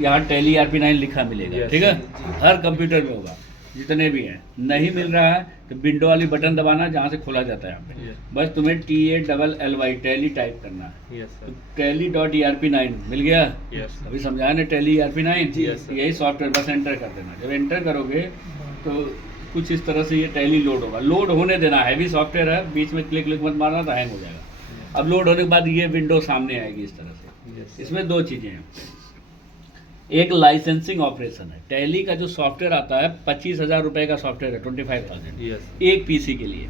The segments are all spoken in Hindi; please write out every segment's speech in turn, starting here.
यहाँ टैली ERP9 लिखा मिलेगा, ठीक है, हर कंप्यूटर में होगा जितने भी हैं। नहीं मिल रहा है तो विंडो वाली बटन दबाना जहाँ से खोला जाता है यहाँ पे, बस तुम्हें TALLY टैली टाइप करना है। तो tally.erp9 मिल गया। अभी समझाया ना टैली ERP9, यही सॉफ्टवेयर, बस एंटर कर देना। जब एंटर करोगे तो कुछ इस तरह से ये टैली लोड होगा। लोड होने देना, हैवी सॉफ्टवेयर है, बीच में क्लिक मत मारना तो हैंग हो जाएगा। अब लोड होने के बाद ये विंडो सामने आएगी इस तरह से। इसमें दो चीज़ें हैं, एक लाइसेंसिंग ऑपरेशन है। टैली का जो सॉफ्टवेयर आता है 25,000 रुपये का सॉफ्टवेयर है, 25,000 एक पीसी के लिए,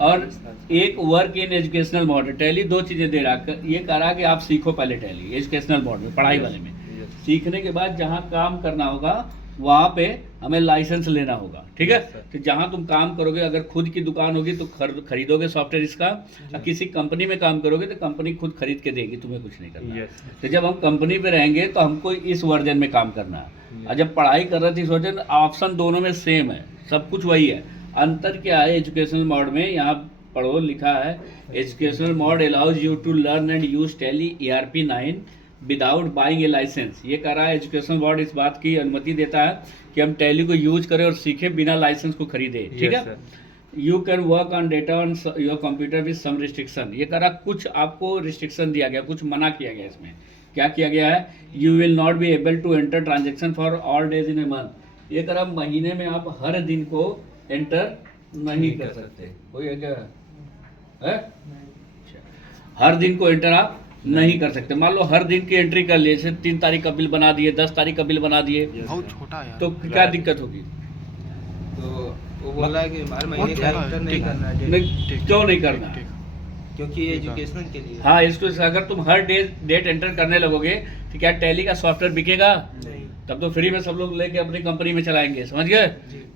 और एक वर्क इन एजुकेशनल मोड है। टैली दो चीज़ें दे रहा, ये कह रहा कि आप सीखो पहले टैली एजुकेशनल मोड में, पढ़ाई वाले में। सीखने के बाद जहाँ काम करना होगा वहाँ पे हमें लाइसेंस लेना होगा, ठीक है। तो जहाँ तुम काम करोगे, अगर खुद की दुकान होगी तो खरीदोगे सॉफ्टवेयर इसका, और किसी कंपनी में काम करोगे तो कंपनी खुद खरीद के देगी, तुम्हें कुछ नहीं करना। तो जब हम कंपनी पे रहेंगे तो हमको इस वर्जन में काम करना है, और जब पढ़ाई कर रहे थे इस वर्जन, ऑप्शन दोनों में सेम है, सब कुछ वही है। अंतर क्या है एजुकेशनल मोड में, यहाँ पढ़ो लिखा है, educational mode allows you to learn and use Tally ERP9 without buying a licence. ये कह रहा है एजुकेशन बोर्ड इस बात की अनुमति देता है कि हम टैली को यूज करें और सीखें बिना लाइसेंस को खरीदे, ठीक है। You can work on data on your computer with some restriction. ये कह रहा कुछ आपको रिस्ट्रिक्शन दिया गया, कुछ मना किया गया। इसमें क्या किया गया है, you will not be able to enter transaction for all days in a month. ये कह रहा महीने में आप हर दिन को एंटर नहीं कर सकते। कोई है क्या है? हर दिन को एंटर आप नहीं कर सकते। मान लो हर दिन की एंट्री कर लिए, जैसे 3 तारीख का बिल बना दिए, 10 तारीख का बिल बना दिए, बहुत छोटा है तो क्या दिक्कत होगी? तो वो बोल रहा है कि हर महीने का एंटर नहीं करना है। नहीं, क्यों नहीं करना? क्योंकि ये एजुकेशनल के लिए। हाँ, इसको अगर तुम हर डेट एंटर करने लगोगे तो क्या टैली का सॉफ्टवेयर बिकेगा? नहीं। तब तो फ्री में सब लोग लेके अपनी कंपनी में चलाएंगे, समझ गए।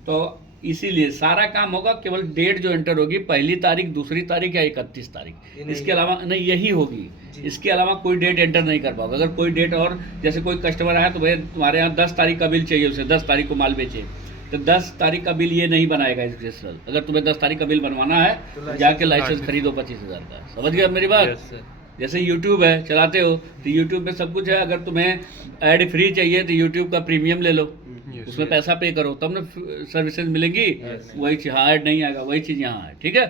तो इसीलिए सारा काम होगा, केवल डेट जो एंटर होगी 1 तारीख, 2 तारीख या 31 तारीख, इसके अलावा नहीं, यही होगी। इसके अलावा कोई डेट एंटर नहीं कर पाओगे। अगर कोई डेट, और जैसे कोई कस्टमर आया तो भैया तुम्हारे यहाँ 10 तारीख का बिल चाहिए, उसे 10 तारीख को माल बेचे, तो 10 तारीख का बिल ये नहीं बनाएगा एजुकेशनल। अगर तुम्हें 10 तारीख का बिल बनवाना है तो जाके लाइसेंस खरीदो 25,000 का। समझ गए मेरी बात? जैसे YouTube है, चलाते हो तो YouTube में सब कुछ है। अगर तुम्हें ऐड फ्री चाहिए तो YouTube का प्रीमियम ले लो, उसमें पैसा पे करो, तब ना सर्विसेज मिलेंगी। वही चीज़, हाँ ऐड नहीं आएगा, वही चीज़ यहाँ है, ठीक है।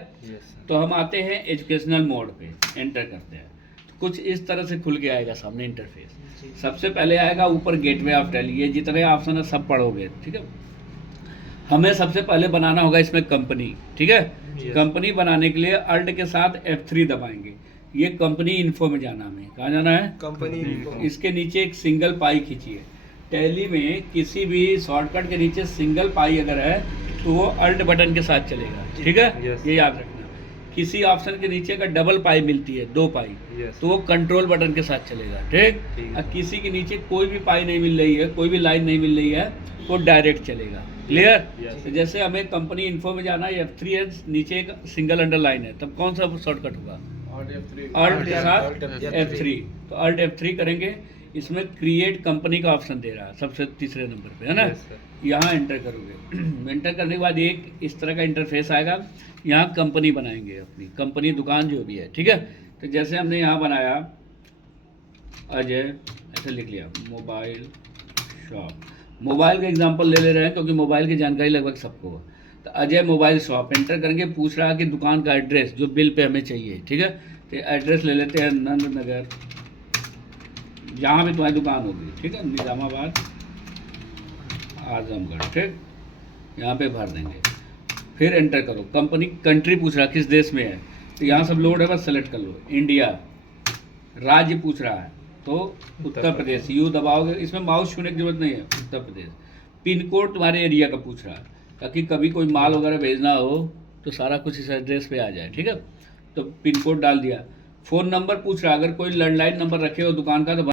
तो हम आते हैं एजुकेशनल मोड पे, एंटर करते हैं तो कुछ इस तरह से खुल के आएगा सामने इंटरफेस। सबसे पहले आएगा ऊपर गेटवे ऑफ टैली, ये जितने ऑप्शन है सब पढ़ोगे, ठीक है। हमें सबसे पहले बनाना होगा इसमें कंपनी, ठीक है। कंपनी बनाने के लिए अल्ट के साथ F3 दबाएंगे। ये कंपनी इन्फो में जाना, हमें कहाँ जाना है? Company info. इसके नीचे एक सिंगल पाई खींचिए। टैली में किसी भी शॉर्टकट के नीचे सिंगल पाई अगर है तो वो अल्ट बटन के साथ चलेगा, ठीक है। ये याद रखना। किसी ऑप्शन के नीचे अगर डबल पाई मिलती है, 2 पाई, तो वो कंट्रोल बटन के साथ चलेगा, ठीक। और किसी के नीचे कोई भी पाई नहीं मिल रही है, कोई भी लाइन नहीं मिल रही है, तो डायरेक्ट चलेगा। क्लियर? तो जैसे हमें कंपनी इन्फो में जाना है, F3 है, नीचे एक सिंगल अंडरलाइन है, तब कौन सा शॉर्टकट होगा? अल्ट के साथ F3। तो अल्ट F3 करेंगे। इसमें क्रिएट कंपनी का ऑप्शन दे रहा है सबसे तीसरे नंबर पे, है ना। यहाँ एंटर करोगे। एंटर करने के बाद एक इस तरह का इंटरफेस आएगा। यहाँ कंपनी बनाएंगे, अपनी कंपनी, दुकान जो भी है, ठीक है। तो जैसे हमने यहाँ बनाया अजय, ऐसे लिख लिया, मोबाइल शॉप। मोबाइल का एग्जांपल ले रहे हैं क्योंकि मोबाइल की जानकारी लगभग सबको है। तो अजय मोबाइल शॉप एंटर करेंगे। पूछ रहा है कि दुकान का एड्रेस जो बिल पे हमें चाहिए, ठीक है। तो एड्रेस ले लेते हैं नंद नगर, जहाँ भी तुम्हारी दुकान होगी, ठीक है, निज़ामाबाद, आजमगढ़, ठीक। यहाँ पे भर देंगे, फिर एंटर करो। कंपनी कंट्री पूछ रहा है किस देश में है, तो यहाँ सब लोड है, बस सेलेक्ट कर लो इंडिया। राज्य पूछ रहा है तो उत्तर प्रदेश, यू दबाओगे, इसमें माउस छूने की जरूरत नहीं है, उत्तर प्रदेश। पिन कोड तुम्हारे एरिया का पूछ रहा है, ताकि कभी कोई माल वगैरह भेजना हो तो सारा कुछ इस एड्रेस पे आ जाए, ठीक है। तो पिन कोड डाल दिया। फ़ोन नंबर पूछ रहा है, अगर कोई लैंडलाइन नंबर रखे हो दुकान का तो